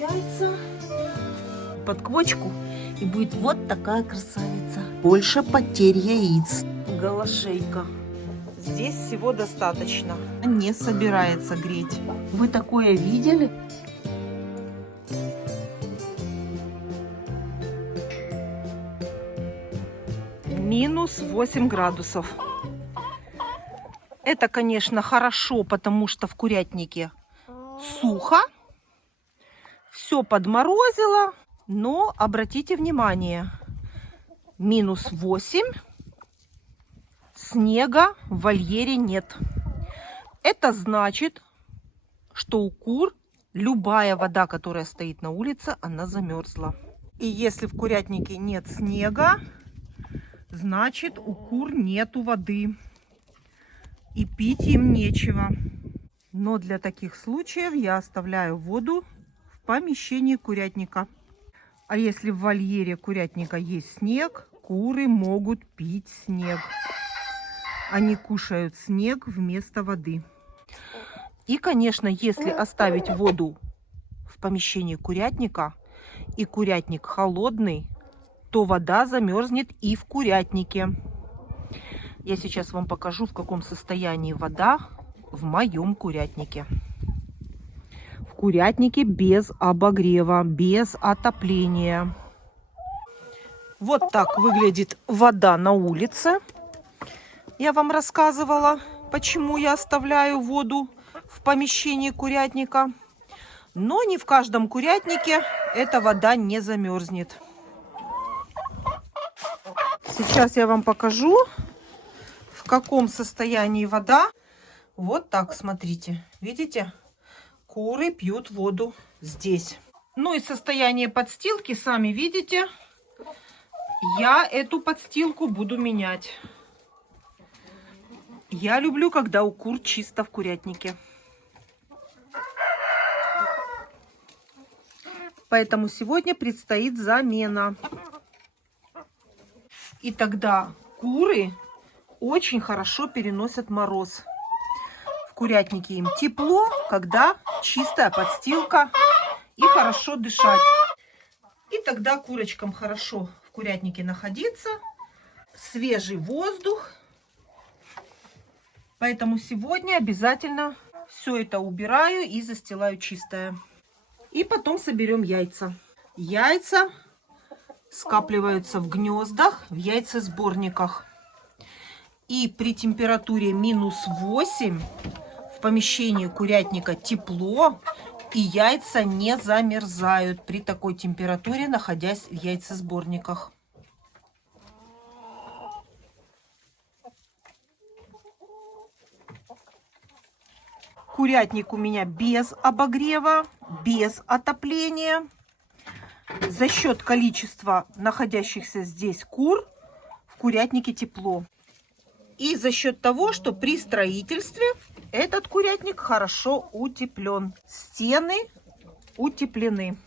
яйца под квочку, и будет вот такая красавица. Больше потерь яиц. Голошейка. Здесь всего достаточно. Не собирается греть. Вы такое видели? Минус 8 градусов. Это, конечно, хорошо, потому что в курятнике сухо. Все подморозило. Но обратите внимание, минус 8. Снега в вольере нет. Это значит, что у кур любая вода, которая стоит на улице, она замерзла. И если в курятнике нет снега, значит, у кур нету воды. И пить им нечего. Но для таких случаев я оставляю воду в помещении курятника. А если в вольере курятника есть снег, куры могут пить снег. Они кушают снег вместо воды. И, конечно, если оставить воду в помещении курятника, и курятник холодный, то вода замерзнет и в курятнике. Я сейчас вам покажу, в каком состоянии вода в моем курятнике. В курятнике без обогрева, без отопления. Вот так выглядит вода на улице. Я вам рассказывала, почему я оставляю воду в помещении курятника. Но не в каждом курятнике эта вода не замерзнет. Сейчас я вам покажу, в каком состоянии вода. Вот так, смотрите. Видите? Куры пьют воду здесь. Ну и состояние подстилки, сами видите. Я эту подстилку буду менять. Я люблю, когда у кур чисто в курятнике. Поэтому сегодня предстоит замена. И тогда куры очень хорошо переносят мороз. В курятнике им тепло, когда чистая подстилка и хорошо дышать. И тогда курочкам хорошо в курятнике находиться. Свежий воздух. Поэтому сегодня обязательно все это убираю и застилаю чистое. И потом соберем яйца. Яйца скапливаются в гнездах, в яйцесборниках. И при температуре минус 8 в помещении курятника тепло, и яйца не замерзают при такой температуре, находясь в яйцесборниках. Курятник у меня без обогрева, без отопления. За счет количества находящихся здесь кур в курятнике тепло. И за счет того, что при строительстве этот курятник хорошо утеплен. Стены утеплены.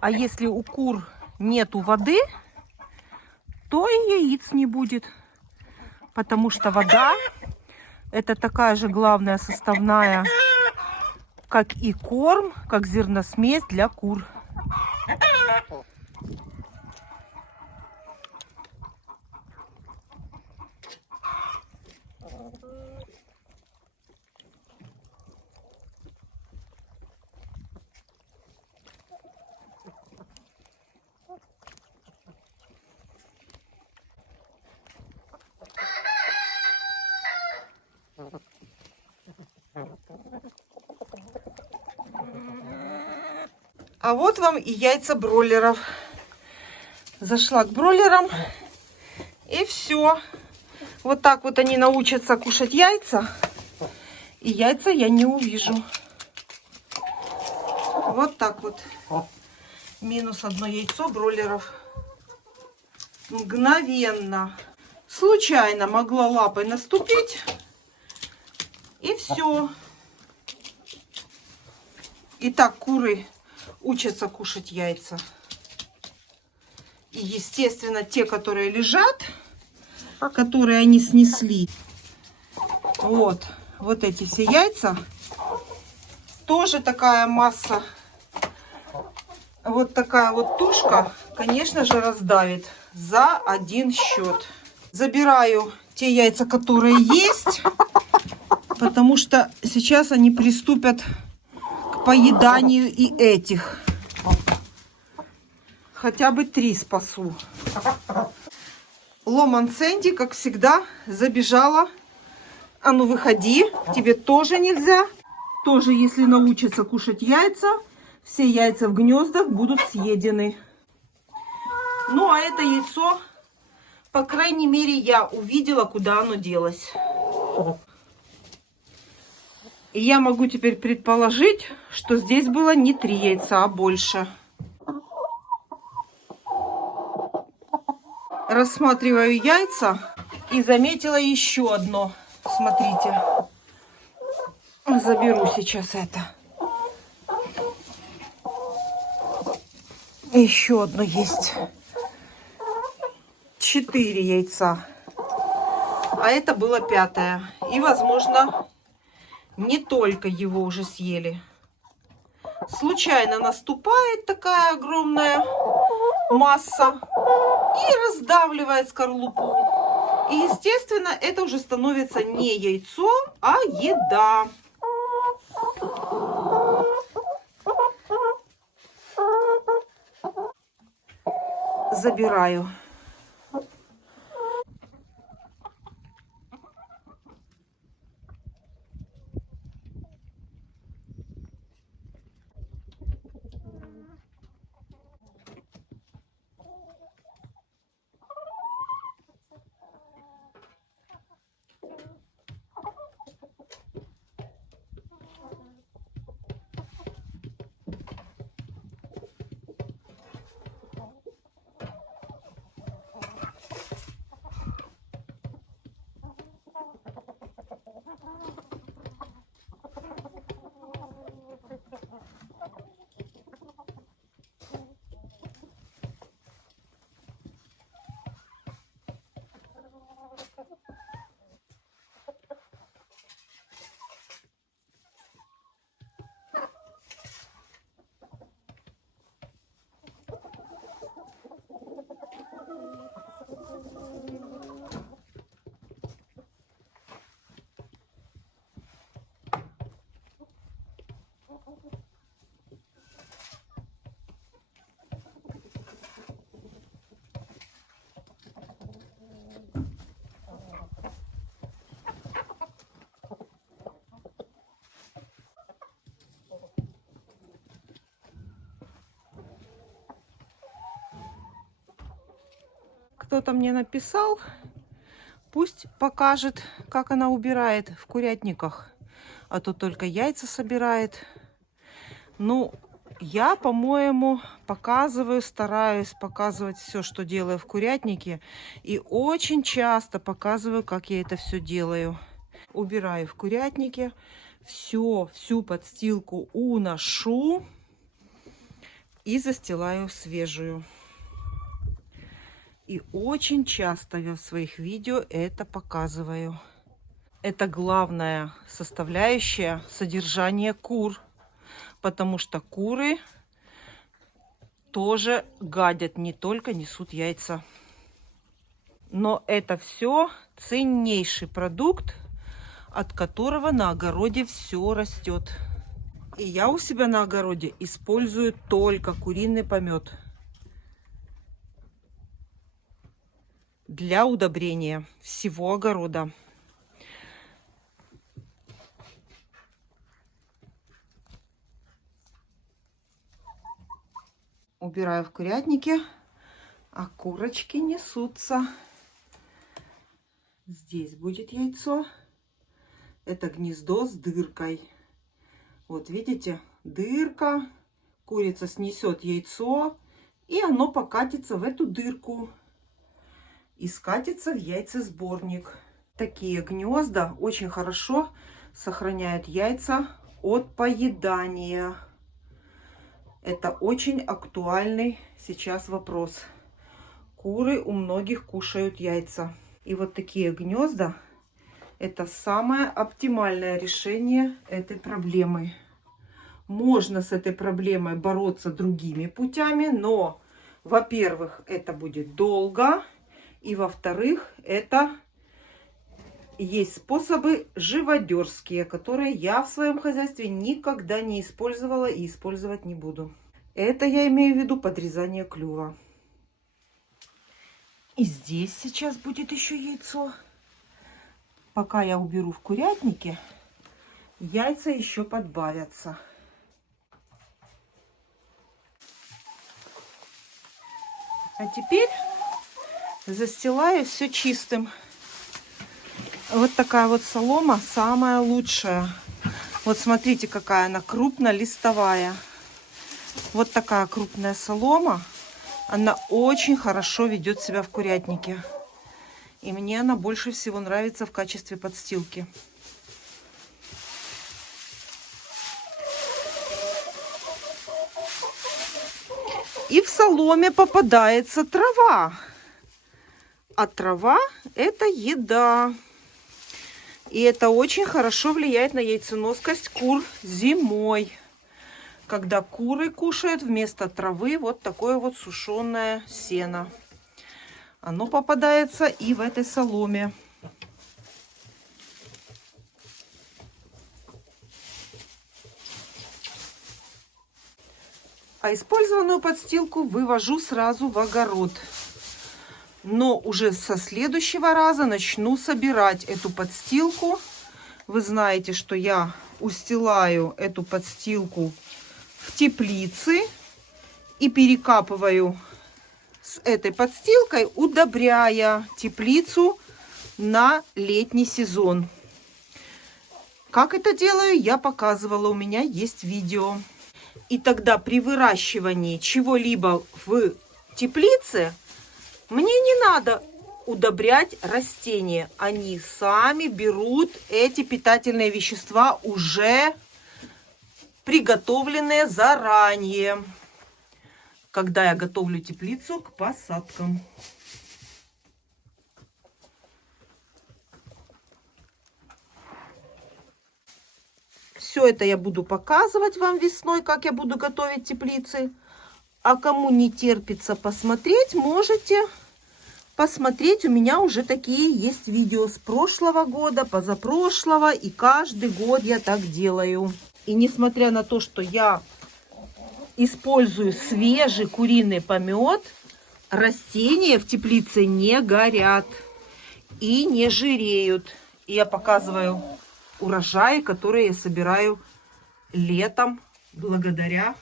А если у кур нету воды, то и яиц не будет. Потому что вода — это такая же главная составная, как и корм, как зерносмесь для кур. А вот вам и яйца бройлеров. Зашла к бройлерам, и все. Вот так вот они научатся кушать яйца, и яйца я не увижу. Вот так вот. Минус одно яйцо бройлеров. Мгновенно. Случайно могла лапой наступить, и все. И так куры учатся кушать яйца. И, естественно, те, которые лежат, которые они снесли. Вот эти все яйца. Тоже такая масса. Вот такая вот тушка, конечно же, раздавит за один счет. Забираю те яйца, которые есть, потому что сейчас они приступят к поеданию и этих. Хотя бы 3 спасу. Ломан Сэнди, как всегда, забежала. А ну выходи, тебе тоже нельзя. Тоже, если научится кушать яйца, все яйца в гнездах будут съедены. Ну, а это яйцо, по крайней мере, я увидела, куда оно делось. И я могу теперь предположить, что здесь было не 3 яйца, а больше. Рассматриваю яйца и заметила еще одно. Смотрите. Заберу сейчас это. Еще одно есть. 4 яйца. А это было 5-е. И, возможно, не только его уже съели. Случайно наступает такая огромная масса и раздавливает скорлупу. И, естественно, это уже становится не яйцо, а еда. Забираю. Кто-то мне написал, пусть покажет, как она убирает в курятниках. А то только яйца собирает. Ну, я, по-моему, показываю, стараюсь показывать все, что делаю в курятнике. И очень часто показываю, как я это все делаю. Убираю в курятнике. Всю подстилку уношу и застилаю свежую. И очень часто я в своих видео это показываю. Это главная составляющая содержания кур. Потому что куры тоже гадят, не только несут яйца. Но это все ценнейший продукт, от которого на огороде все растет. И я у себя на огороде использую только куриный помет для удобрения всего огорода. Убираю в курятнике, а курочки несутся. Здесь будет яйцо. Это гнездо с дыркой. Вот видите, дырка. Курица снесет яйцо, и оно покатится в эту дырку. И скатится в яйцесборник. Такие гнезда очень хорошо сохраняют яйца от поедания. Это очень актуальный сейчас вопрос. куры у многих кушают яйца. И вот такие гнезда — это самое оптимальное решение этой проблемы. Можно с этой проблемой бороться другими путями, но, во-первых, это будет долго, и, во-вторых, это есть способы живодерские, которые я в своем хозяйстве никогда не использовала и использовать не буду. Это я имею в виду подрезание клюва. И здесь сейчас будет еще яйцо. Пока я уберу в курятнике, яйца еще подбавятся. А теперь застилаю все чистым. Вот такая вот солома самая лучшая. Вот смотрите, какая она крупнолистовая. Вот такая крупная солома. Она очень хорошо ведет себя в курятнике. И мне она больше всего нравится в качестве подстилки. И в соломе попадается трава. А трава — это еда. И это очень хорошо влияет на яйценоскость кур зимой. Когда куры кушают вместо травы вот такое вот сушеное сено. Оно попадается и в этой соломе. А использованную подстилку вывожу сразу в огород. Но уже со следующего раза начну собирать эту подстилку. Вы знаете, что я устилаю эту подстилку в теплице и перекапываю с этой подстилкой, удобряя теплицу на летний сезон. Как это делаю, я показывала, у меня есть видео. И тогда при выращивании чего-либо в теплице мне не надо удобрять растения. Они сами берут эти питательные вещества, уже приготовленные заранее, когда я готовлю теплицу к посадкам. Все это я буду показывать вам весной, как я буду готовить теплицы. А кому не терпится посмотреть, можете посмотреть. У меня уже такие есть видео с прошлого года, позапрошлого. И каждый год я так делаю. И несмотря на то, что я использую свежий куриный помет, растения в теплице не горят и не жиреют. И я показываю урожаи, которые я собираю летом благодаря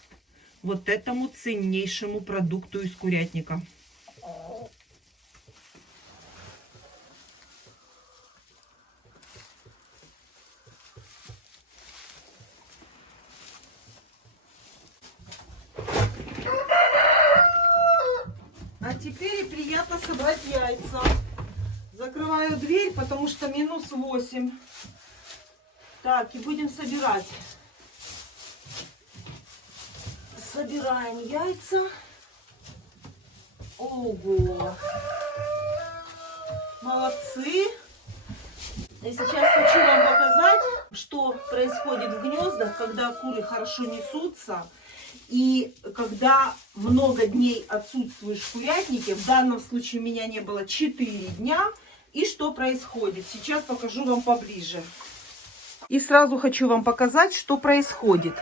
вот этому ценнейшему продукту из курятника. А теперь приятно собрать яйца. Закрываю дверь, потому что минус 8. Так, и будем собирать. Собираем яйца. Ого! Молодцы! И сейчас хочу вам показать, что происходит в гнездах, когда куры хорошо несутся. И когда много дней отсутствуешь в курятнике, в данном случае у меня не было 4 дня. И что происходит? Сейчас покажу вам поближе. И сразу хочу вам показать, что происходит.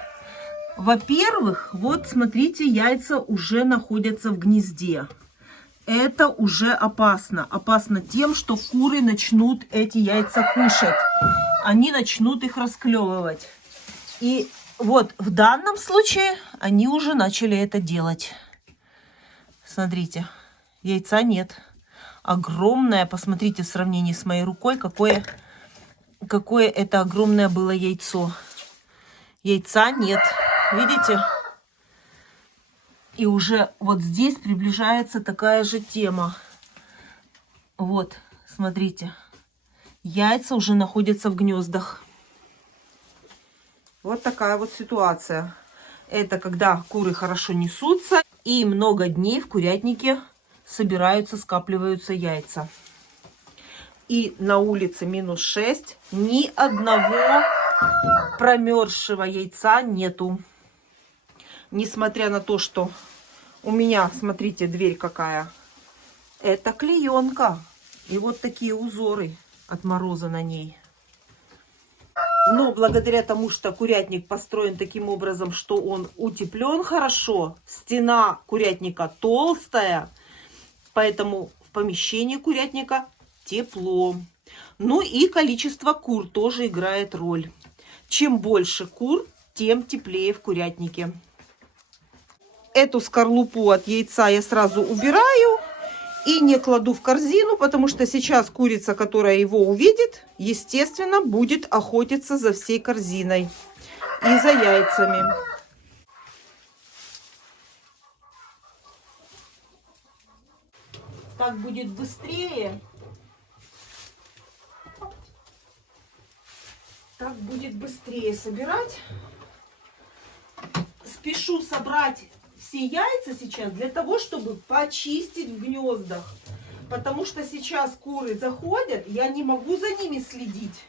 Во-первых, вот смотрите, яйца уже находятся в гнезде. Это уже опасно. Опасно тем, что куры начнут эти яйца кушать. Они начнут их расклевывать. И вот в данном случае они уже начали это делать. Смотрите, яйца нет. Огромное, посмотрите в сравнении с моей рукой, какое это огромное было яйцо. Яйца нет. Видите? И уже вот здесь приближается такая же тема. Вот, смотрите. Яйца уже находятся в гнездах. Вот такая вот ситуация. Это когда куры хорошо несутся и много дней в курятнике собираются, скапливаются яйца. И на улице -6, ни одного промерзшего яйца нету. Несмотря на то, что у меня, смотрите, дверь какая. Это клеенка. И вот такие узоры от мороза на ней. Но благодаря тому, что курятник построен таким образом, что он утеплен хорошо, стена курятника толстая, поэтому в помещении курятника тепло. Ну и количество кур тоже играет роль. Чем больше кур, тем теплее в курятнике. Эту скорлупу от яйца я сразу убираю и не кладу в корзину, потому что сейчас курица, которая его увидит, естественно, будет охотиться за всей корзиной и за яйцами. Так будет быстрее. Так будет быстрее собирать. Спешу собрать все яйца сейчас для того, чтобы почистить в гнездах. Потому что сейчас куры заходят, я не могу за ними следить.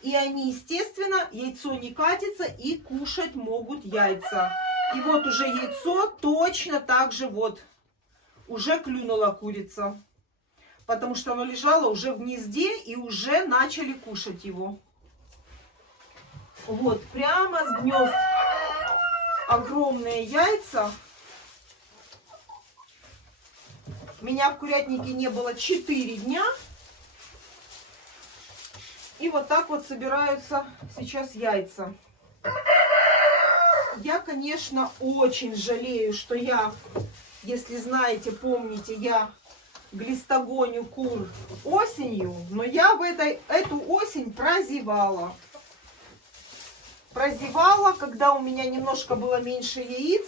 И они, естественно, яйцо не катится и кушать могут яйца. И вот уже яйцо точно так же вот уже клюнула курица. Потому что оно лежало уже в гнезде и уже начали кушать его. Вот, прямо с гнезд огромные яйца. Меня в курятнике не было 4 дня. И вот так вот собираются сейчас яйца. Я, конечно, очень жалею, что я, если знаете, помните, я глистогоню кур осенью, но я в эту осень прозевала. Прозевала, когда у меня немножко было меньше яиц,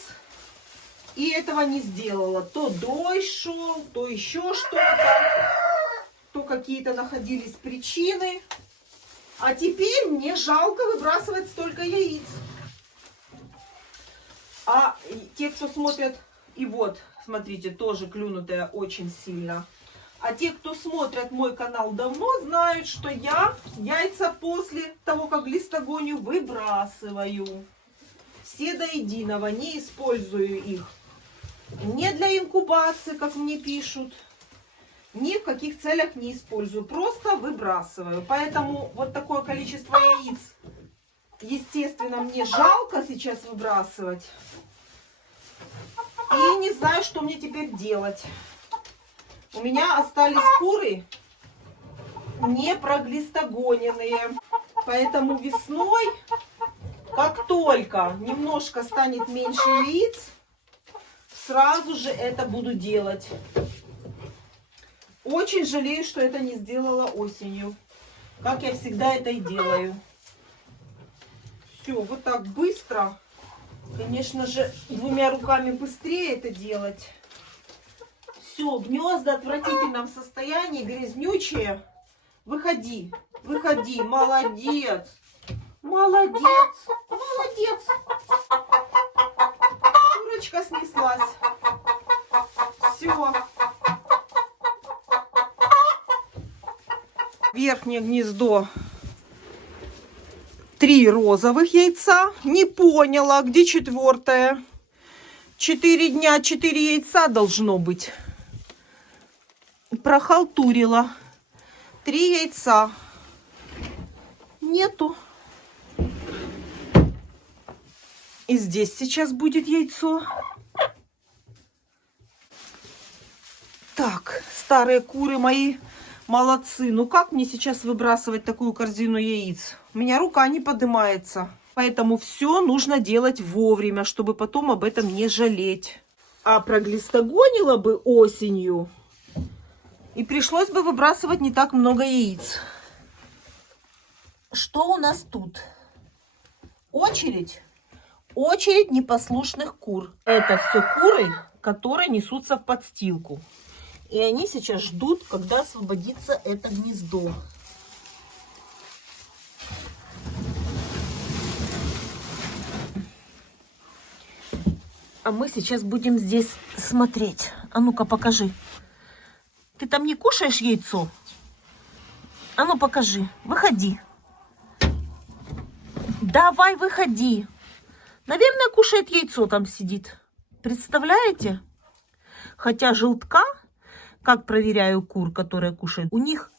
и этого не сделала. То дождь шел, то еще что-то, то какие-то находились причины. А теперь мне жалко выбрасывать столько яиц. А те, кто смотрят, и вот, смотрите, тоже клюнутая очень сильно. А те, кто смотрят мой канал давно, знают, что я яйца после того, как глистогоню, выбрасываю. Все до единого, не использую их. Не для инкубации, как мне пишут. Ни в каких целях не использую. Просто выбрасываю. Поэтому вот такое количество яиц, естественно, мне жалко сейчас выбрасывать. И не знаю, что мне теперь делать. У меня остались куры не проглистогоненные. Поэтому весной, как только немножко станет меньше яиц, сразу же это буду делать. Очень жалею, что это не сделала осенью. Как я всегда это и делаю. Все, вот так быстро. Конечно же, 2 руками быстрее это делать. Все, гнезда в отвратительном состоянии, грязнючие. Выходи, выходи, молодец. Молодец, молодец. Курочка снеслась. Все. Верхнее гнездо 3 розовых яйца. Не поняла, где 4-е. 4 дня, 4 яйца должно быть. Прохалтурила. 3 яйца. Нету. И здесь сейчас будет яйцо. Так, старые куры мои молодцы. Ну как мне сейчас выбрасывать такую корзину яиц? У меня рука не поднимается. Поэтому все нужно делать вовремя, чтобы потом об этом не жалеть. А проглистогонила бы осенью, и пришлось бы выбрасывать не так много яиц. Что у нас тут? Очередь. Очередь непослушных кур. Это все куры, которые несутся в подстилку. И они сейчас ждут, когда освободится это гнездо. А мы сейчас будем здесь смотреть. А ну-ка, покажи. Ты там не кушаешь яйцо? А ну, покажи. Выходи. Давай, выходи. Наверное, кушает яйцо, там сидит. Представляете? Хотя желтка, как проверяю кур, которые кушают, у них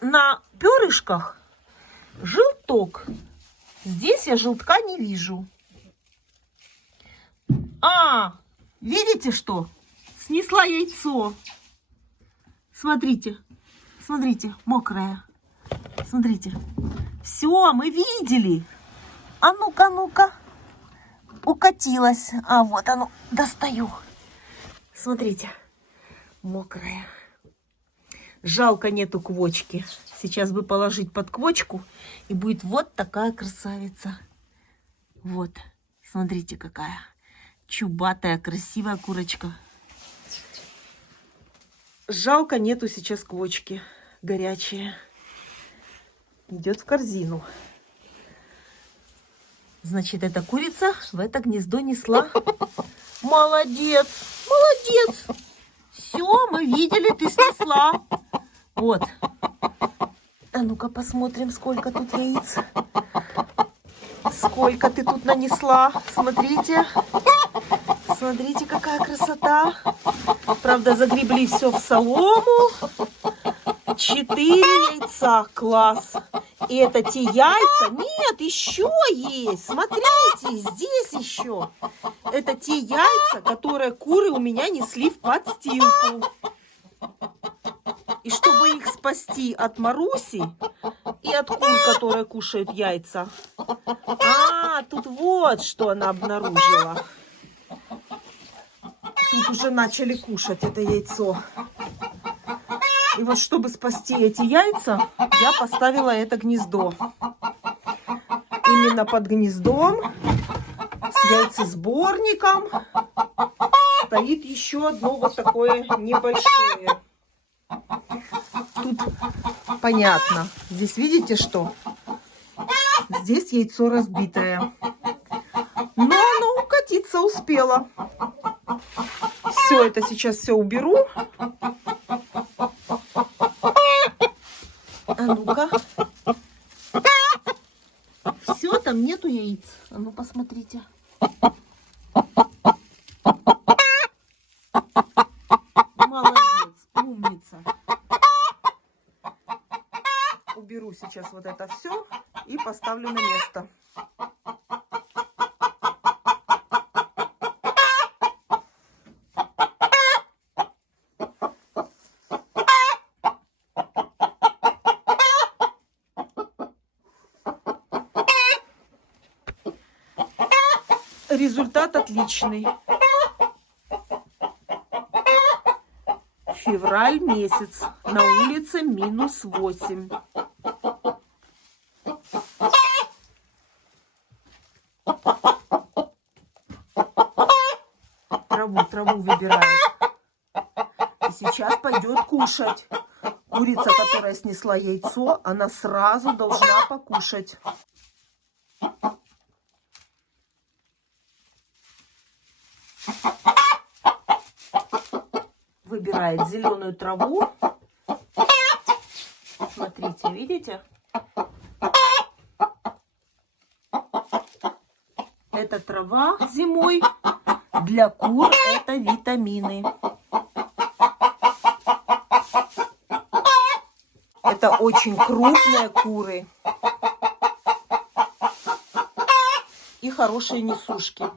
на перышках желток. Здесь я желтка не вижу. А, видите что? Снесла яйцо. Смотрите, смотрите, мокрое. Смотрите. Все, мы видели. А ну-ка, ну-ка. Укатилась. А вот оно, достаю. Смотрите, мокрая. Жалко, нету квочки. Сейчас бы положить под квочку, и будет вот такая красавица. Вот, смотрите, какая чубатая, красивая курочка. Жалко, нету сейчас квочки горячие. Идет в корзину. Значит, эта курица в это гнездо несла. Молодец, молодец. Все, мы видели, ты снесла. Вот. А ну-ка посмотрим, сколько тут яиц. Сколько ты тут нанесла. Смотрите. Смотрите, какая красота. Правда, загребли все в солому. 4 яйца. Класс. И это те яйца. Нет, еще есть. Смотрите, здесь еще. Это те яйца, которые куры у меня несли в подстилку. И чтобы их спасти от Маруси и от кур, которые кушают яйца. А, тут вот что она обнаружила. Тут уже начали кушать это яйцо. И вот чтобы спасти эти яйца, я поставила это гнездо. Именно под гнездом с яйцесборником стоит еще одно вот такое небольшое. Тут понятно. Здесь видите что? Здесь яйцо разбитое. Но оно укатиться успело. Все, это сейчас все уберу. А ну-ка. Все, там нету яиц. А ну посмотрите. Молодец, умница. Уберу сейчас вот это все и поставлю на место. Результат отличный. Февраль месяц. На улице -8. Траву выбирает. И сейчас пойдет кушать. Курица, которая снесла яйцо, она сразу должна покушать. Выбирает зеленую траву. Смотрите, видите? Это трава зимой. Для кур это витамины. Это очень крупные куры. И хорошие несушки.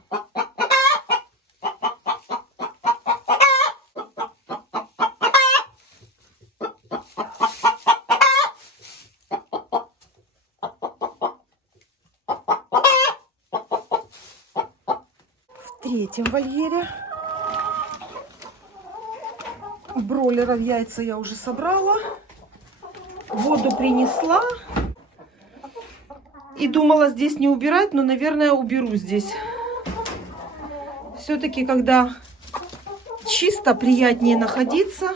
В третьем вольере бройлеров яйца я уже собрала. Воду принесла. И думала здесь не убирать, но, наверное, уберу здесь. Все-таки, когда чисто, приятнее находиться.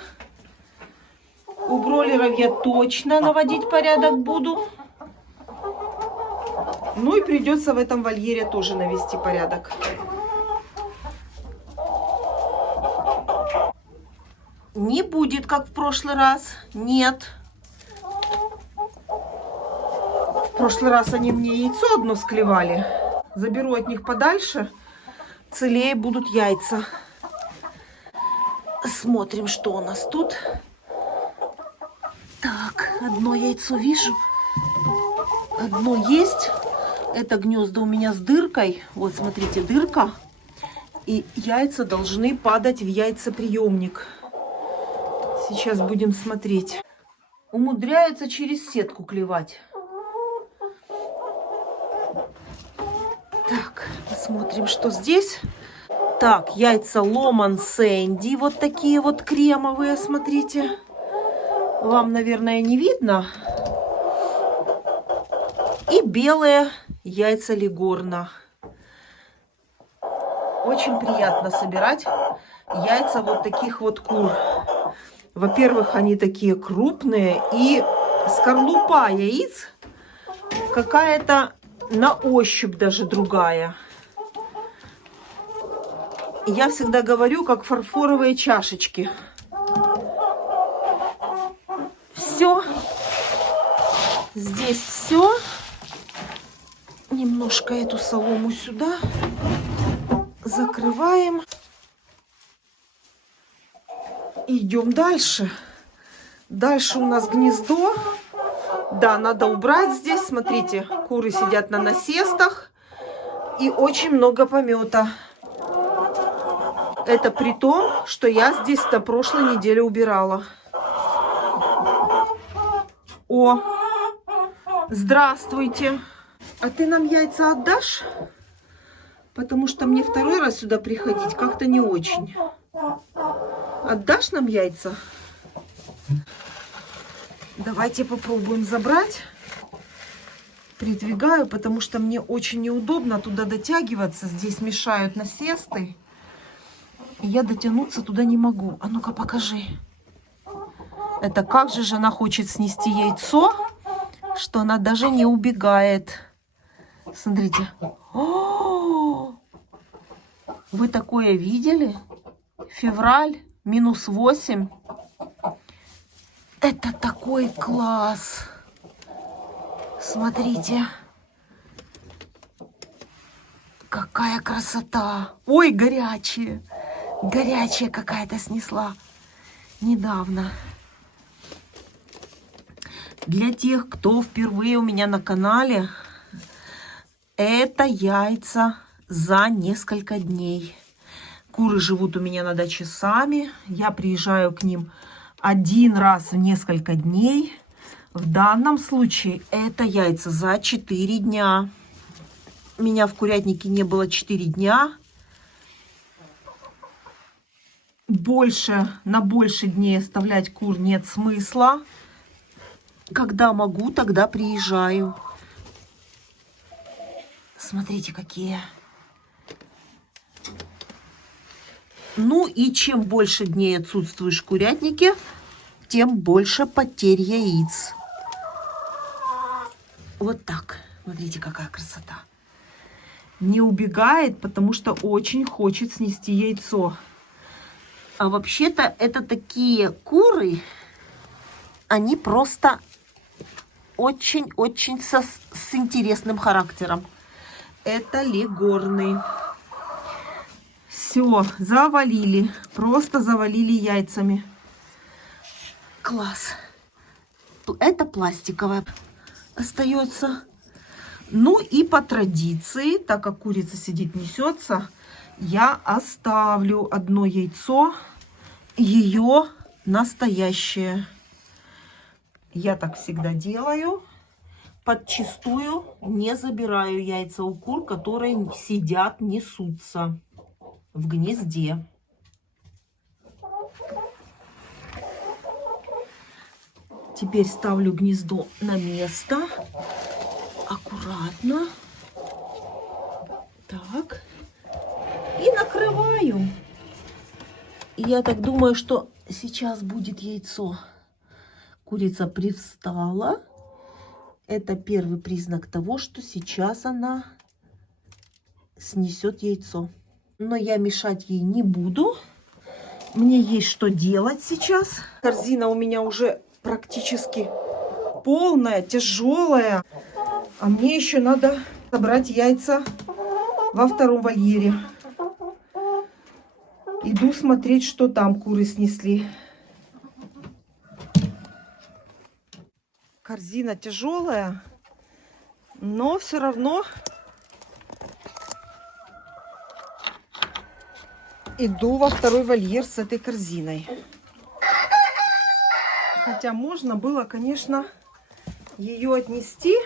У бройлеров я точно наводить порядок буду. Ну и придется в этом вольере тоже навести порядок. Не будет, как в прошлый раз. Нет. В прошлый раз они мне яйцо одно склевали. Заберу от них подальше. Целее будут яйца. Смотрим, что у нас тут. Так, одно яйцо вижу. Одно есть. Это гнезда у меня с дыркой. Вот, смотрите, дырка. И яйца должны падать в яйцеприемник. Сейчас будем смотреть. Умудряются через сетку клевать. Так, посмотрим, что здесь. Так, яйца Ломан Сэнди. Вот такие вот кремовые, смотрите. Вам, наверное, не видно. И белые яйца Лигорна. Очень приятно собирать яйца вот таких вот кур. Во-первых, они такие крупные. И скорлупа яиц какая-то на ощупь даже другая. Я всегда говорю, как фарфоровые чашечки. Все. Здесь все. Немножко эту солому сюда. Закрываем. Идем дальше. Дальше у нас гнездо. Да, надо убрать здесь. Смотрите, куры сидят на насестах. И очень много помета. Это при том, что я здесь на прошлой неделе убирала. О, здравствуйте. А ты нам яйца отдашь? Потому что мне второй раз сюда приходить как-то не очень. Отдашь нам яйца? Давайте попробуем забрать. Придвигаю, потому что мне очень неудобно туда дотягиваться. Здесь мешают насесты. И я дотянуться туда не могу. А ну-ка покажи. Это как же она хочет снести яйцо, что она даже не убегает. Смотрите. О! Вы такое видели? Февраль, -8. Это такой класс. Смотрите. Какая красота. Ой, горячая. Горячая какая-то снесла недавно. Для тех, кто впервые у меня на канале, это яйца за несколько дней. Куры живут у меня на даче сами. Я приезжаю к ним один раз в несколько дней. В данном случае это яйца за 4 дня. Меня в курятнике не было 4 дня. На больше дней оставлять кур нет смысла. Когда могу, тогда приезжаю. Смотрите, какие. Ну и чем больше дней отсутствуешь в курятнике, тем больше потерь яиц. Вот так. Смотрите, какая красота. Не убегает, потому что очень хочет снести яйцо. А вообще-то это такие куры, они просто очень-очень с интересным характером. Это лигорны. Все, завалили. Просто завалили яйцами. Класс. Это пластиковая остается. Ну и по традиции, так как курица сидит, несется, я оставлю одно яйцо, ее настоящее. Я так всегда делаю. Подчистую не забираю яйца у кур, которые сидят, несутся в гнезде. Теперь ставлю гнездо на место. Аккуратно. Так. И накрываю. И я так думаю, что сейчас будет яйцо. Курица привстала. Это первый признак того, что сейчас она снесет яйцо. Но я мешать ей не буду. Мне есть что делать сейчас. Корзина у меня уже практически полная, тяжелая. А мне еще надо собрать яйца во втором вольере. Иду смотреть, что там куры снесли. Корзина тяжелая, но все равно иду во второй вольер с этой корзиной. Хотя можно было, конечно, ее отнести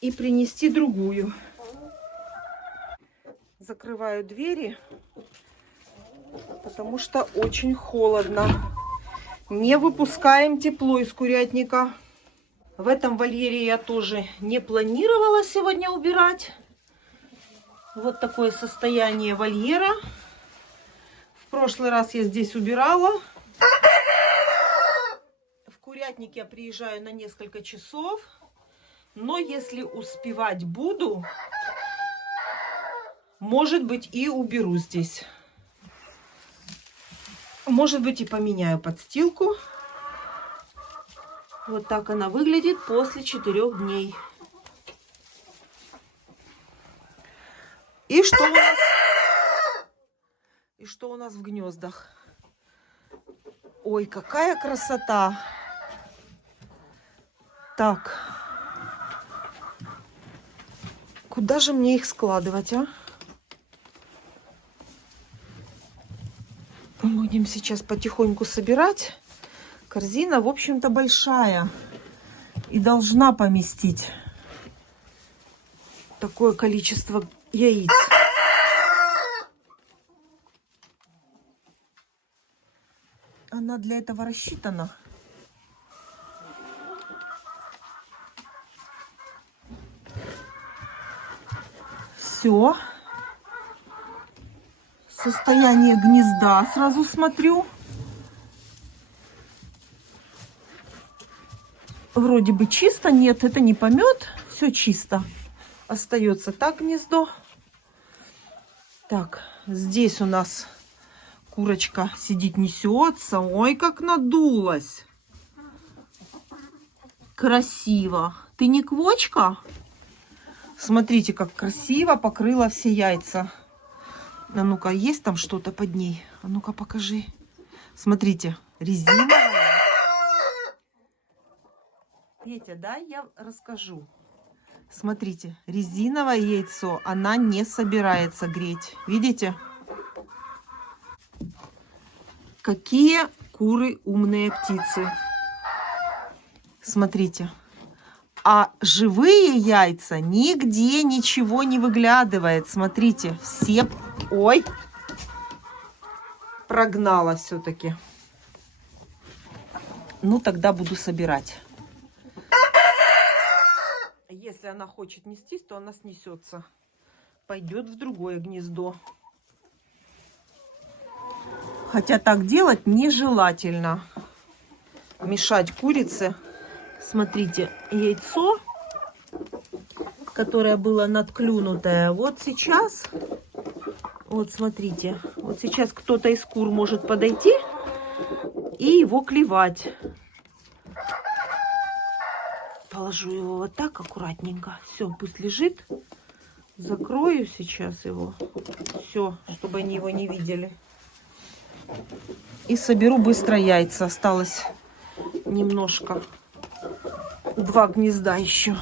и принести другую. Закрываю двери, потому что очень холодно. Не выпускаем тепло из курятника. В этом вольере я тоже не планировала сегодня убирать. Вот такое состояние вольера. В прошлый раз я здесь убирала. В курятник я приезжаю на несколько часов. Но если успевать буду, может быть, и уберу здесь. Может быть, и поменяю подстилку. Вот так она выглядит после 4 дней. И что у нас в гнездах? Ой, какая красота! Так. Куда же мне их складывать, а? Будем сейчас потихоньку собирать. Корзина, в общем-то, большая. И должна поместить такое количество яиц. Она для этого рассчитана. Все. Состояние гнезда сразу смотрю. Вроде бы чисто. Нет, это не помет. Все чисто. Остается так гнездо. Так, здесь у нас курочка сидит, несется. Ой, как надулась. Красиво. Ты не квочка? Смотрите, как красиво покрыла все яйца. А ну-ка, есть там что-то под ней? А ну-ка, покажи. Смотрите, резиновая. Петя, дай я расскажу. Смотрите, резиновое яйцо, она не собирается греть. Видите? Какие куры умные птицы. Смотрите. А живые яйца нигде ничего не выглядывает. Смотрите, все... Ой! Прогнала все-таки. Ну, тогда буду собирать. Если она хочет нестись, то она снесется. Пойдет в другое гнездо. Хотя так делать нежелательно. Мешать курице. Смотрите, яйцо, которое было надклюнутое, вот сейчас, вот смотрите, вот сейчас кто-то из кур может подойти и его клевать. Положу его вот так аккуратненько. Все, пусть лежит. Закрою сейчас его. Все, чтобы они его не видели. И соберу быстро яйца. Осталось немножко. 2 гнезда еще.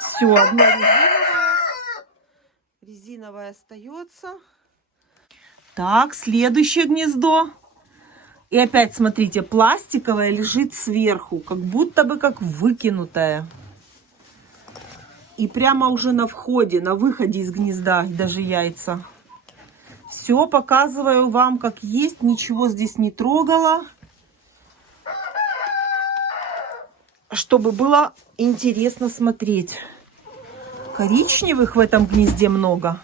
Все, одна резиновая остается. Так, следующее гнездо. И опять, смотрите, пластиковое лежит сверху, как будто бы как выкинутое. И прямо уже на входе, на выходе из гнезда даже яйца. Все показываю вам, как есть. Ничего здесь не трогала. Чтобы было интересно смотреть. Коричневых в этом гнезде много.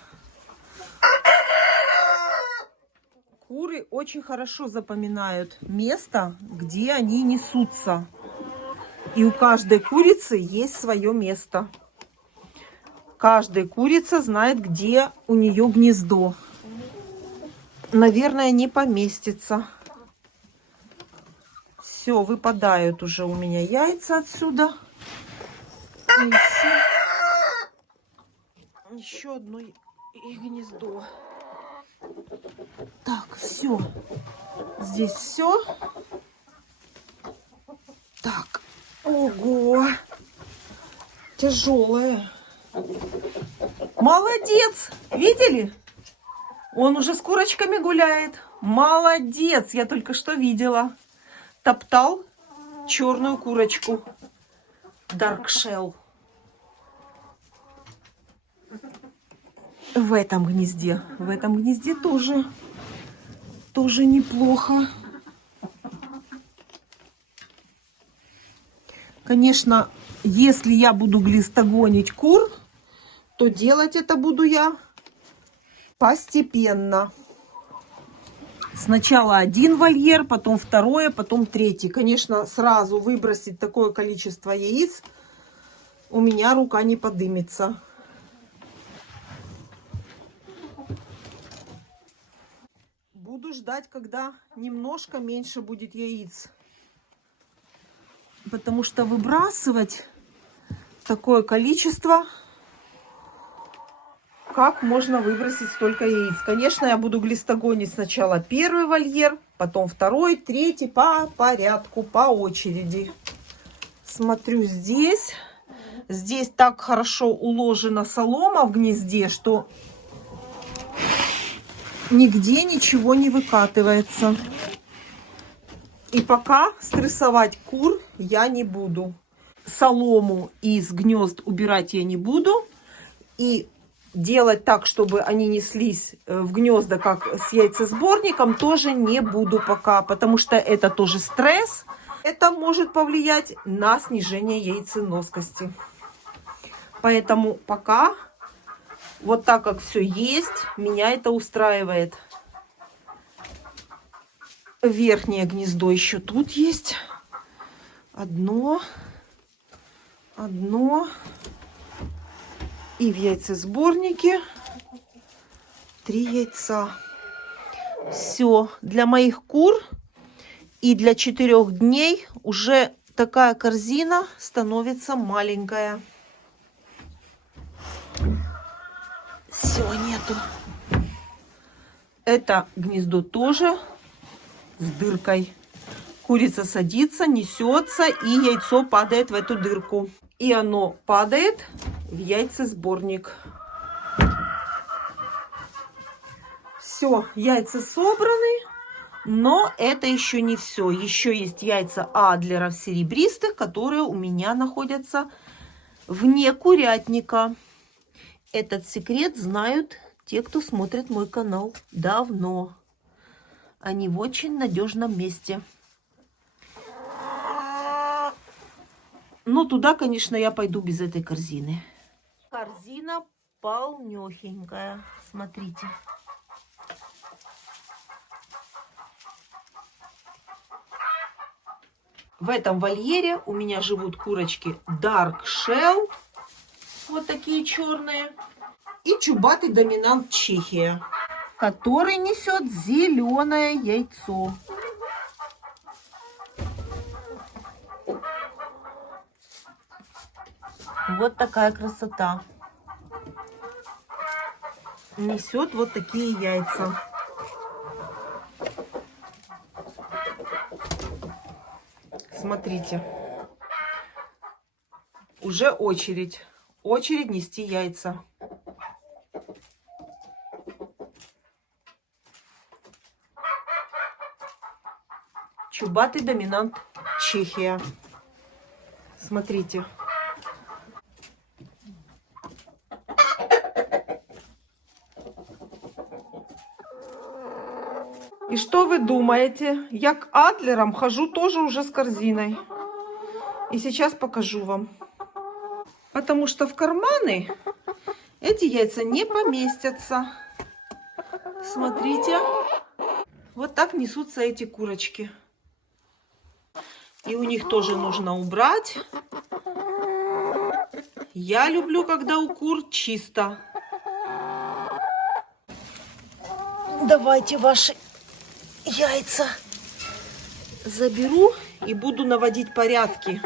Куры очень хорошо запоминают место, где они несутся. И у каждой курицы есть свое место. Каждая курица знает, где у нее гнездо. Наверное, не поместится. Все, выпадают уже у меня яйца отсюда. Еще одно их гнездо. Так, все. Здесь все. Так. Ого. Тяжелое. Молодец. Видели? Он уже с курочками гуляет. Молодец. Я только что видела. Топтал черную курочку. Dark Shell. В этом гнезде. В этом гнезде тоже неплохо. Конечно, если я буду глистогонить кур, то делать это буду я постепенно. Сначала один вольер, потом второе, потом третий. Конечно, сразу выбросить такое количество яиц у меня рука не подымется. Буду ждать, когда немножко меньше будет яиц. Потому что выбрасывать такое количество, как можно выбросить столько яиц? Конечно, я буду глистогонить сначала первый вольер, потом второй, третий, по порядку, по очереди. Смотрю здесь. Здесь так хорошо уложена солома в гнезде, что нигде ничего не выкатывается. И пока стрессовать кур я не буду. Солому из гнезд убирать я не буду. И делать так, чтобы они неслись в гнезда, как с яйцесборником, тоже не буду пока. Потому что это тоже стресс. Это может повлиять на снижение яйценоскости. Поэтому пока вот так, как все есть, меня это устраивает. Верхнее гнездо еще тут есть. Одно. И в яйцесборнике 3 яйца. Все. Для моих кур и для 4 дней уже такая корзина становится маленькая. Все, нету. Это гнездо тоже с дыркой. Курица садится, несется, и яйцо падает в эту дырку. И оно падает в яйцесборник. Все, яйца собраны, но это еще не все. Еще есть яйца адлеров серебристых, которые у меня находятся вне курятника. Этот секрет знают те, кто смотрит мой канал давно. Они в очень надежном месте. Но туда, конечно, я пойду без этой корзины. Корзина полнёхенькая. Смотрите. В этом вольере у меня живут курочки Dark Shell. Вот такие черные. И чубатый доминант Чехия, который несет зеленое яйцо. Вот такая красота. Несет вот такие яйца. Смотрите. Уже очередь. Очередь нести яйца. Чубатый доминант Чехия. Смотрите. И что вы думаете? Я к адлерам хожу тоже уже с корзиной. И сейчас покажу вам. Потому что в карманы эти яйца не поместятся. Смотрите. Вот так несутся эти курочки. И у них тоже нужно убрать. Я люблю, когда у кур чисто. Давайте ваши яйца заберу и буду наводить порядки.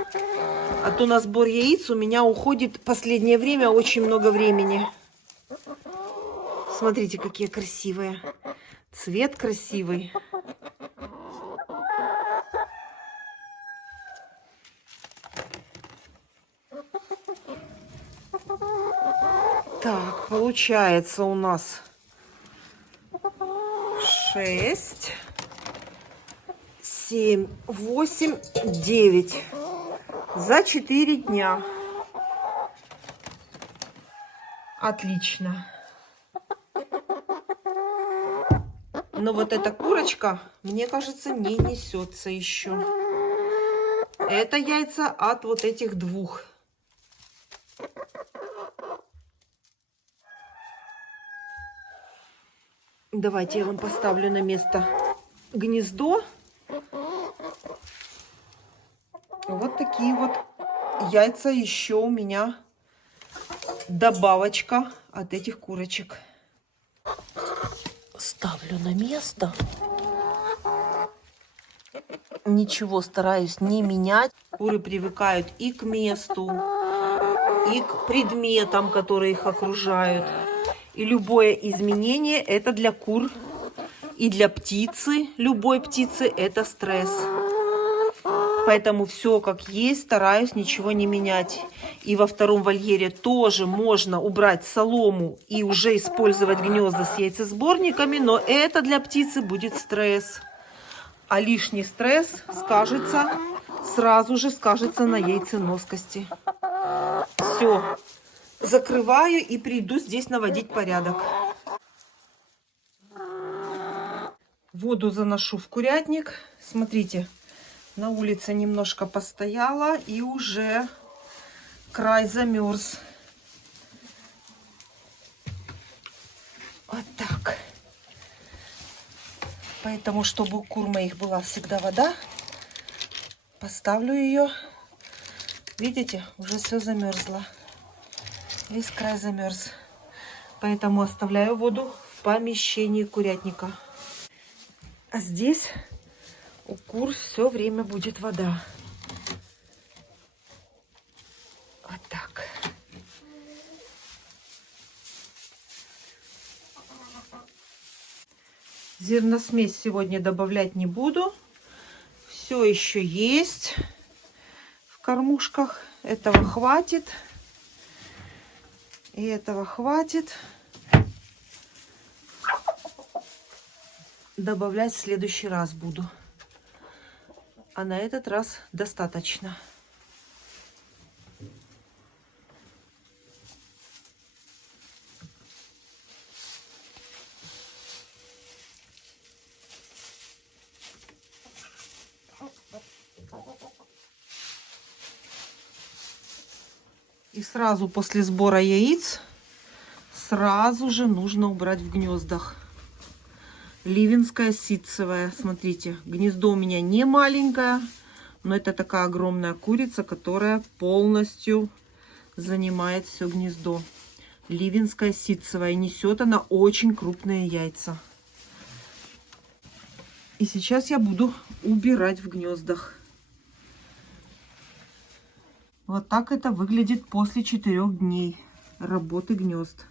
А то на сбор яиц у меня уходит в последнее время очень много времени. Смотрите, какие красивые. Цвет красивый. Так, получается у нас 6, 7, 8, 9 за 4 дня. Отлично. Но вот эта курочка, мне кажется, не несется еще. Это яйца от вот этих двух. Давайте я вам поставлю на место гнездо. Вот такие вот яйца еще у меня. Добавочка от этих курочек. Ставлю на место. Ничего стараюсь не менять. Куры привыкают и к месту, и к предметам, которые их окружают. И любое изменение это для кур и для птицы, любой птицы, это стресс. Поэтому все как есть, стараюсь ничего не менять. И во втором вольере тоже можно убрать солому и уже использовать гнезда с яйцесборниками, но это для птицы будет стресс. А лишний стресс скажется, сразу же скажется на яйценоскости. Все, закрываю и приду здесь наводить порядок. Воду заношу в курятник. Смотрите, на улице немножко постояла и уже край замерз. Вот так. Поэтому, чтобы у кур моих была всегда вода, поставлю ее. Видите, уже все замерзло. Весь край замерз. Поэтому оставляю воду в помещении курятника. А здесь у кур все время будет вода. Вот так. Зерносмесь сегодня добавлять не буду. Все еще есть в кормушках. Этого хватит. И этого хватит. Добавлять в следующий раз буду. А на этот раз достаточно. И сразу после сбора яиц сразу же нужно убрать в гнездах. Ливенская ситцевая. Смотрите, гнездо у меня не маленькое, но это такая огромная курица, которая полностью занимает все гнездо. Ливенская ситцевая. Несет она очень крупные яйца. И сейчас я буду убирать в гнездах. Вот так это выглядит после 4 дней работы гнезд.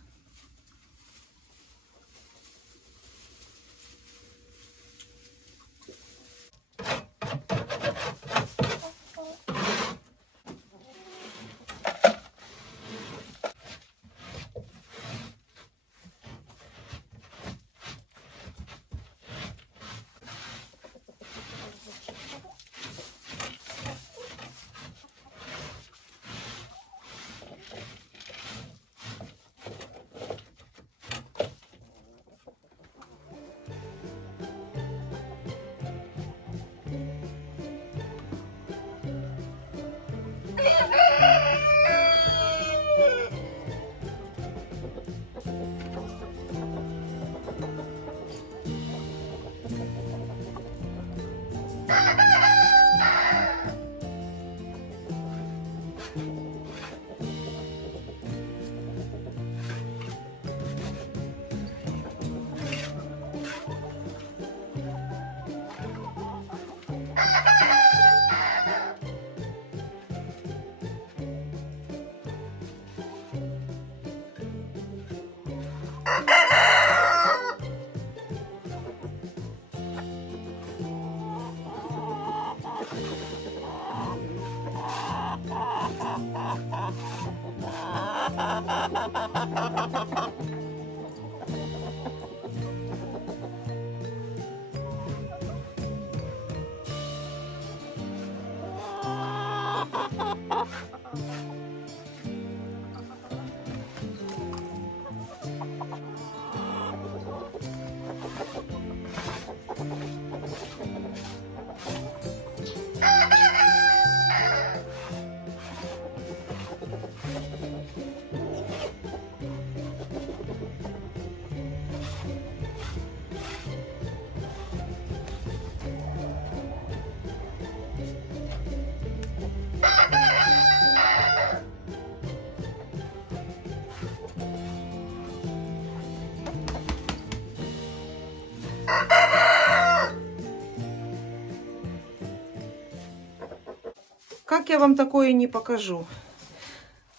Как я вам такое не покажу?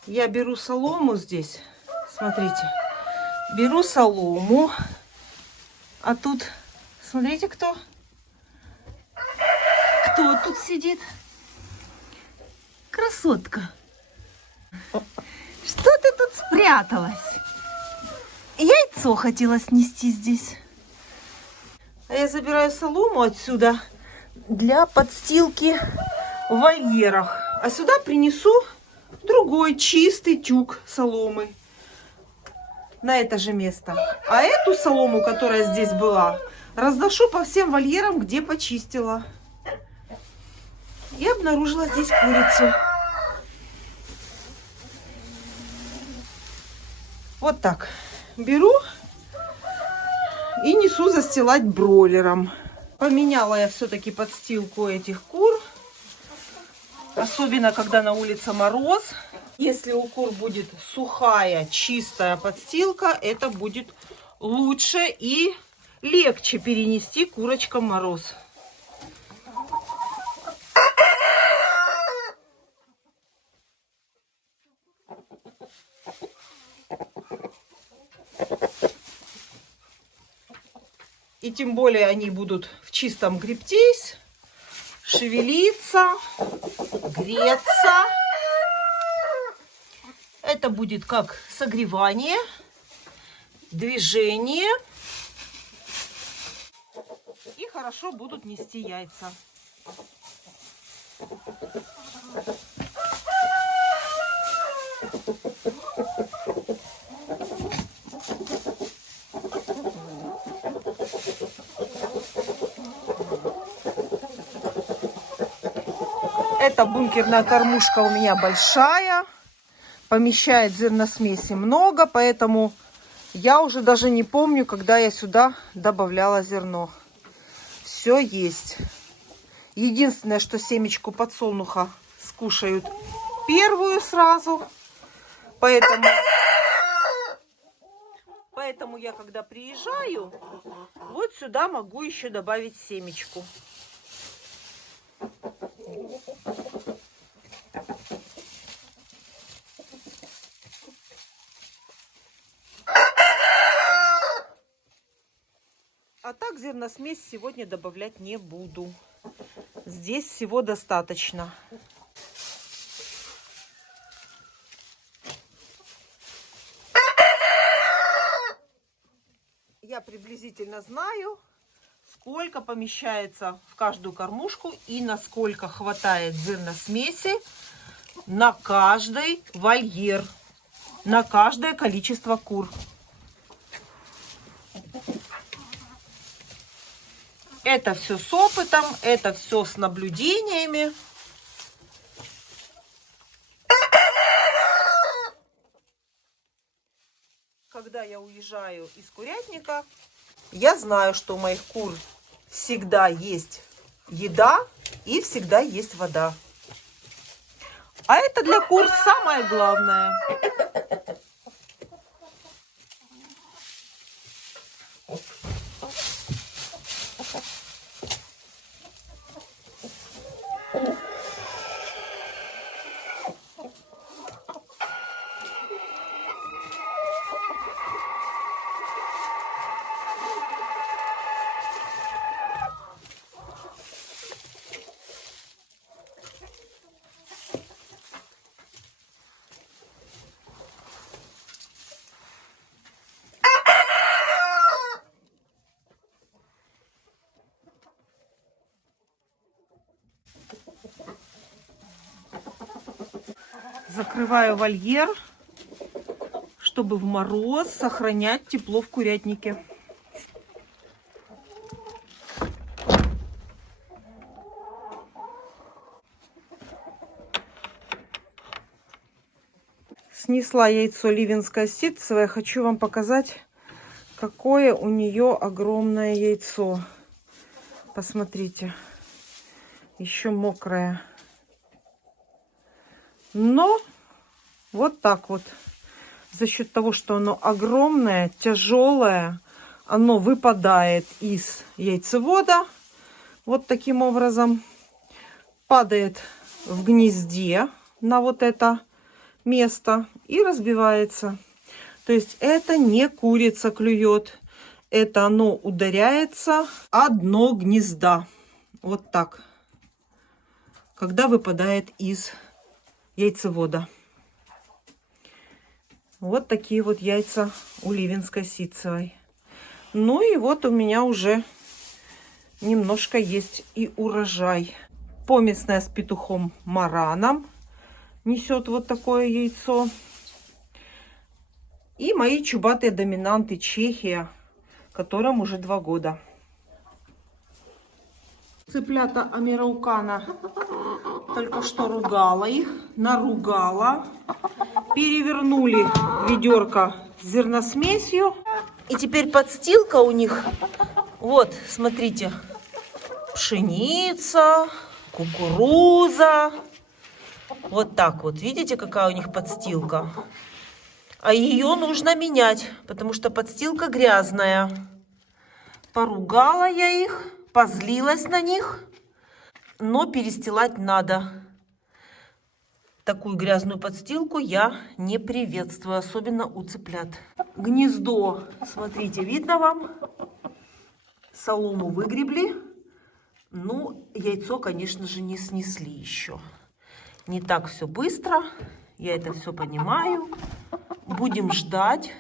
Я беру солому здесь. Смотрите. Беру солому. А тут, смотрите, кто? Кто тут сидит? Красотка. Что ты тут спряталась? Яйцо хотела снести здесь. А я забираю солому отсюда для подстилки в вольерах. А сюда принесу другой чистый тюк соломы на это же место. А эту солому, которая здесь была, разношу по всем вольерам, где почистила. И обнаружила здесь курицу. Вот так. Беру и несу застилать бройлером. Поменяла я все-таки подстилку этих кур. Особенно, когда на улице мороз. Если у кур будет сухая, чистая подстилка, это будет лучше и легче перенести курочкам мороз. И тем более они будут в чистом гребтись, шевелиться, греться. Это будет как согревание, движение. И хорошо будут нести яйца. Эта бункерная кормушка у меня большая. Помещает зерносмеси много, поэтому я уже даже не помню, когда я сюда добавляла зерно. Все есть. Единственное, что семечку подсолнуха скушают первую сразу. Поэтому я, когда приезжаю, вот сюда могу еще добавить семечку. А так зерносмесь сегодня добавлять не буду. Здесь всего достаточно. Я приблизительно знаю, сколько помещается в каждую кормушку и насколько хватает зерносмеси на каждый вольер, на каждое количество кур. Это все с опытом, это все с наблюдениями. Когда я уезжаю из курятника, я знаю, что у моих кур всегда есть еда и всегда есть вода. А это для кур самое главное. Закрываю вольер, чтобы в мороз сохранять тепло в курятнике. Снесла яйцо ливенское ситцевое. Хочу вам показать, какое у нее огромное яйцо. Посмотрите, еще мокрое. Но вот так вот, за счет того, что оно огромное, тяжелое, оно выпадает из яйцевода. Вот таким образом падает в гнезде на вот это место и разбивается. То есть это не курица клюет, это оно ударяется о дно гнезда. Вот так, когда выпадает из яйцевода. Вот такие вот яйца у ливенской ситцевой. Ну и вот у меня уже немножко есть и урожай. Помесная с петухом Мараном несет вот такое яйцо. И мои чубатые доминанты Чехия, которым уже 2 года. Цыплята Амираукана только что ругала их, наругала. Перевернули ведерко с зерносмесью. И теперь подстилка у них, вот, смотрите, пшеница, кукуруза. Вот так вот, видите, какая у них подстилка? А ее нужно менять, потому что подстилка грязная. Поругала я их, позлилась на них, но перестилать надо. Такую грязную подстилку я не приветствую, особенно у цыплят. Гнездо, смотрите, видно вам? Солому выгребли. Ну, яйцо, конечно же, не снесли еще. Не так все быстро, я это все понимаю. Будем ждать.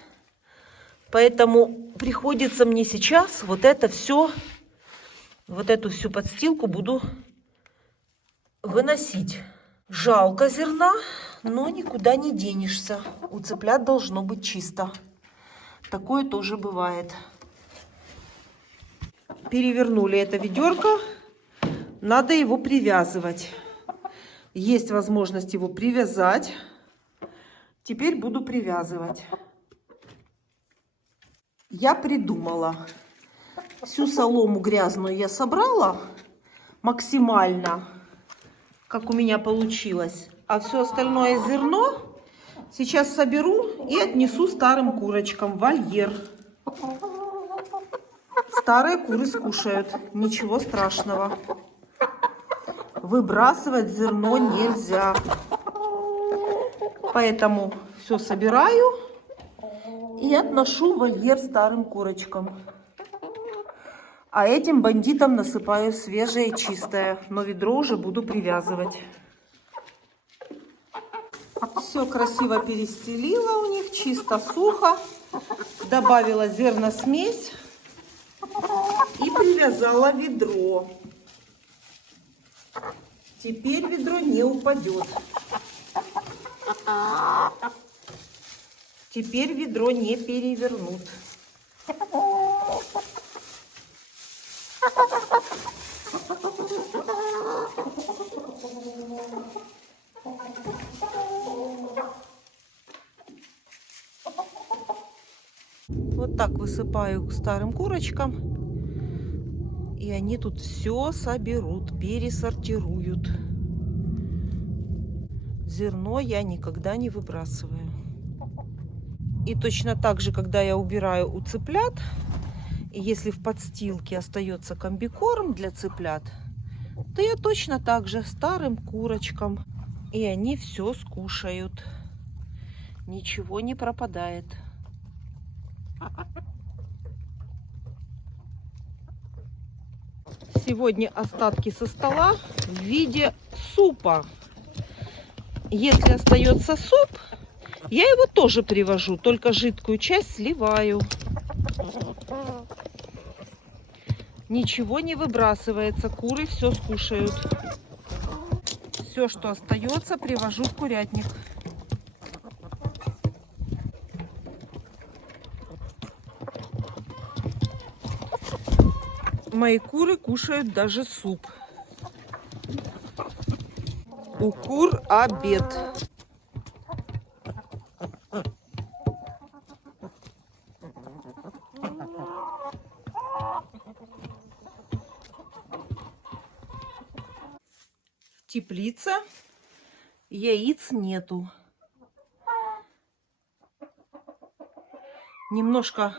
Поэтому приходится мне сейчас вот это все, вот эту всю подстилку буду выносить. Жалко зерна, но никуда не денешься. У цыплят должно быть чисто. Такое тоже бывает. Перевернули это ведерко. Надо его привязывать. Есть возможность его привязать. Теперь буду привязывать. Я придумала. Всю солому грязную я собрала максимально, как у меня получилось. А все остальное зерно сейчас соберу и отнесу старым курочкам в вольер. Старые куры скушают, ничего страшного. Выбрасывать зерно нельзя. Поэтому все собираю и отношу в вольер старым курочкам. А этим бандитам насыпаю свежее и чистое. Но ведро уже буду привязывать. Все красиво перестелила у них, чисто, сухо. Добавила зерносмесь и привязала ведро. Теперь ведро не упадет. Теперь ведро не перевернут. Вот так высыпаю к старым курочкам. И они тут все соберут, пересортируют. Зерно я никогда не выбрасываю. И точно так же, когда я убираю у цыплят, и если в подстилке остается комбикорм для цыплят, то я точно так же старым курочкам. И они все скушают. Ничего не пропадает. Сегодня остатки со стола в виде супа. Если остается суп, я его тоже привожу, только жидкую часть сливаю. Ничего не выбрасывается, куры все скушают. Все, что остается, привожу в курятник. Мои куры кушают даже суп. У кур обед. Теплица. Яиц нету. Немножко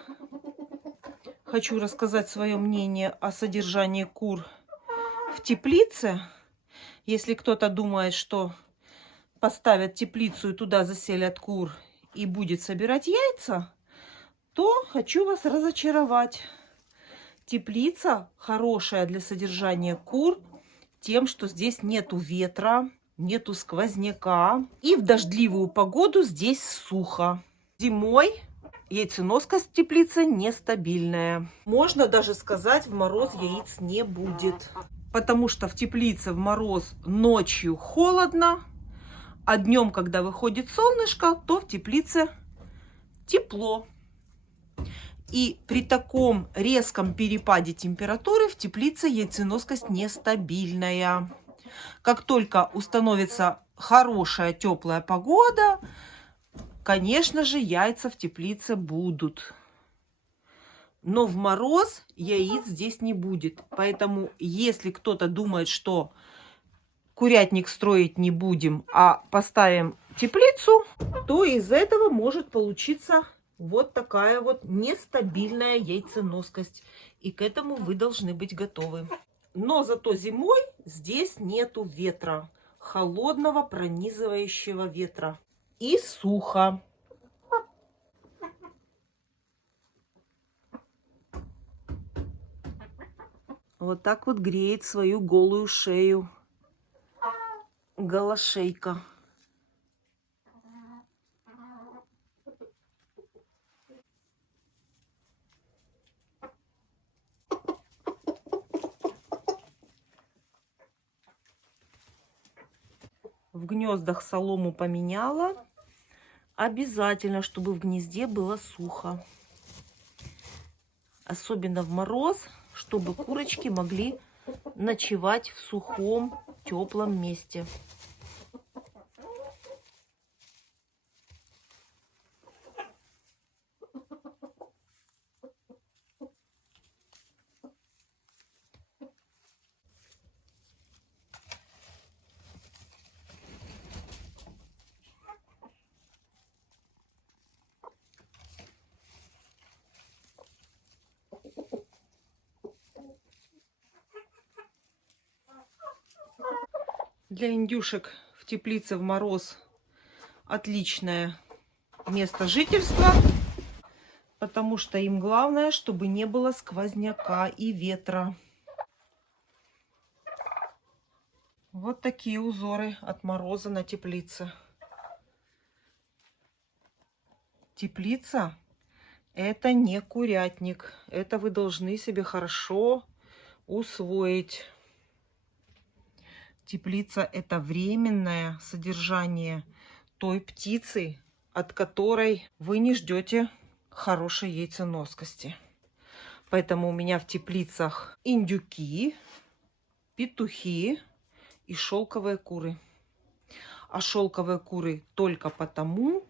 хочу рассказать свое мнение о содержании кур в теплице. Если кто-то думает, что поставят теплицу и туда заселят кур и будет собирать яйца, то хочу вас разочаровать. Теплица хорошая для содержания кур тем, что здесь нету ветра, нету сквозняка. И в дождливую погоду здесь сухо. Зимой яйценоскость в теплице нестабильная. Можно даже сказать, в мороз яиц не будет. Потому что в теплице в мороз ночью холодно, а днем, когда выходит солнышко, то в теплице тепло. И при таком резком перепаде температуры в теплице яйценоскость нестабильная. Как только установится хорошая теплая погода, конечно же, яйца в теплице будут. Но в мороз яиц здесь не будет. Поэтому, если кто-то думает, что курятник строить не будем, а поставим теплицу, то из этого может получиться вот такая вот нестабильная яйценоскость. И к этому вы должны быть готовы. Но зато зимой здесь нету ветра. Холодного, пронизывающего ветра. И сухо. Вот так вот греет свою голую шею голошейка. В гнездах солому поменяла. Обязательно, чтобы в гнезде было сухо. Особенно в мороз, чтобы курочки могли ночевать в сухом, теплом месте. Для индюшек в теплице в мороз отличное место жительства, потому что им главное, чтобы не было сквозняка и ветра. Вот такие узоры от мороза на теплице. Теплица — это не курятник. Это вы должны себе хорошо усвоить. Теплица — это временное содержание той птицы, от которой вы не ждете хорошей яйценоскости. Поэтому у меня в теплицах индюки, петухи и шелковые куры. А шелковые куры только потому,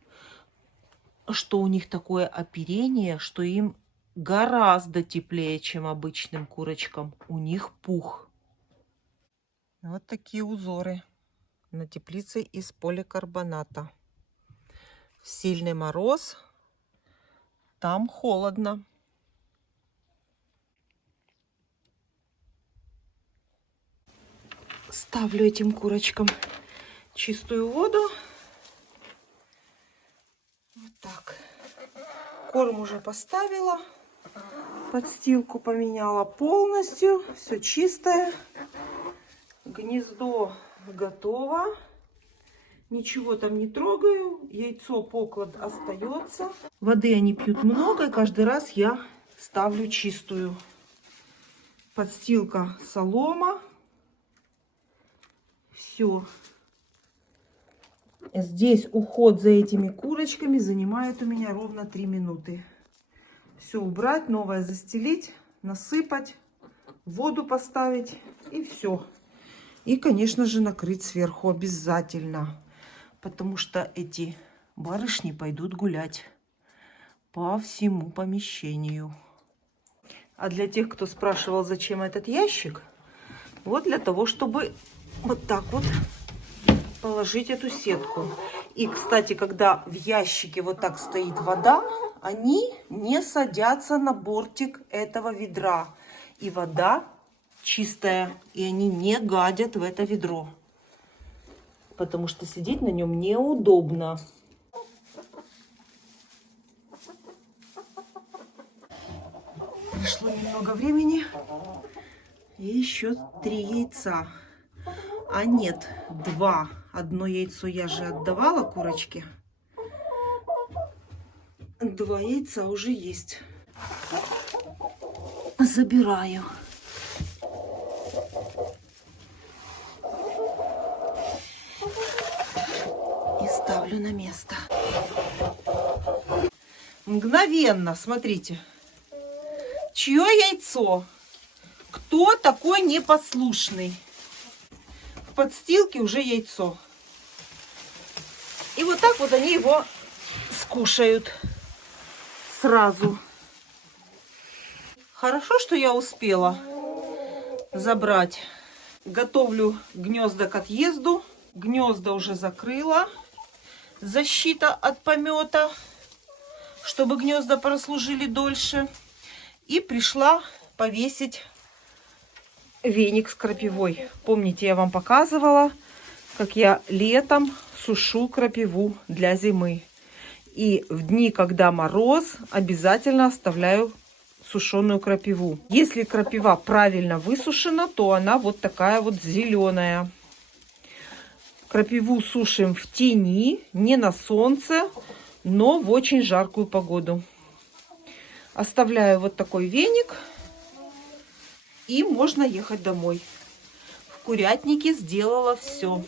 что у них такое оперение, что им гораздо теплее, чем обычным курочкам. У них пух. Вот такие узоры на теплице из поликарбоната. В сильный мороз там холодно. Ставлю этим курочкам чистую воду. Вот так. Корм уже поставила. Подстилку поменяла полностью. Все чистое. Гнездо готово. Ничего там не трогаю. Яйцо поклад остается. Воды они пьют много. И каждый раз я ставлю чистую. Подстилка солома. Все. Здесь уход за этими курочками занимает у меня ровно 3 минуты. Все убрать, новое застелить, насыпать, воду поставить и все. И, конечно же, накрыть сверху обязательно, потому что эти барышни пойдут гулять по всему помещению. А для тех, кто спрашивал, зачем этот ящик, вот для того, чтобы вот так вот положить эту сетку. И, кстати, когда в ящике вот так стоит вода, они не садятся на бортик этого ведра. И вода чистая, и они не гадят в это ведро, потому что сидеть на нем неудобно. Прошло немного времени, и еще 3 яйца. А нет, 2. Одно яйцо я же отдавала курочке. 2 яйца уже есть. Забираю. И ставлю на место. Мгновенно, смотрите. Чье яйцо? Кто такой непослушный? В подстилке уже яйцо. И вот так вот они его скушают сразу. Хорошо, что я успела забрать. Готовлю гнезда к отъезду. Гнезда уже закрыла. Защита от помета, чтобы гнезда прослужили дольше. И пришла повесить веник с крапивой. Помните, я вам показывала, как я летом сушу крапиву для зимы. И в дни, когда мороз, обязательно оставляю сушеную крапиву. Если крапива правильно высушена, то она вот такая вот зеленая. Крапиву сушим в тени, не на солнце, но в очень жаркую погоду. Оставляю вот такой веник, и можно ехать домой. В курятнике сделала все.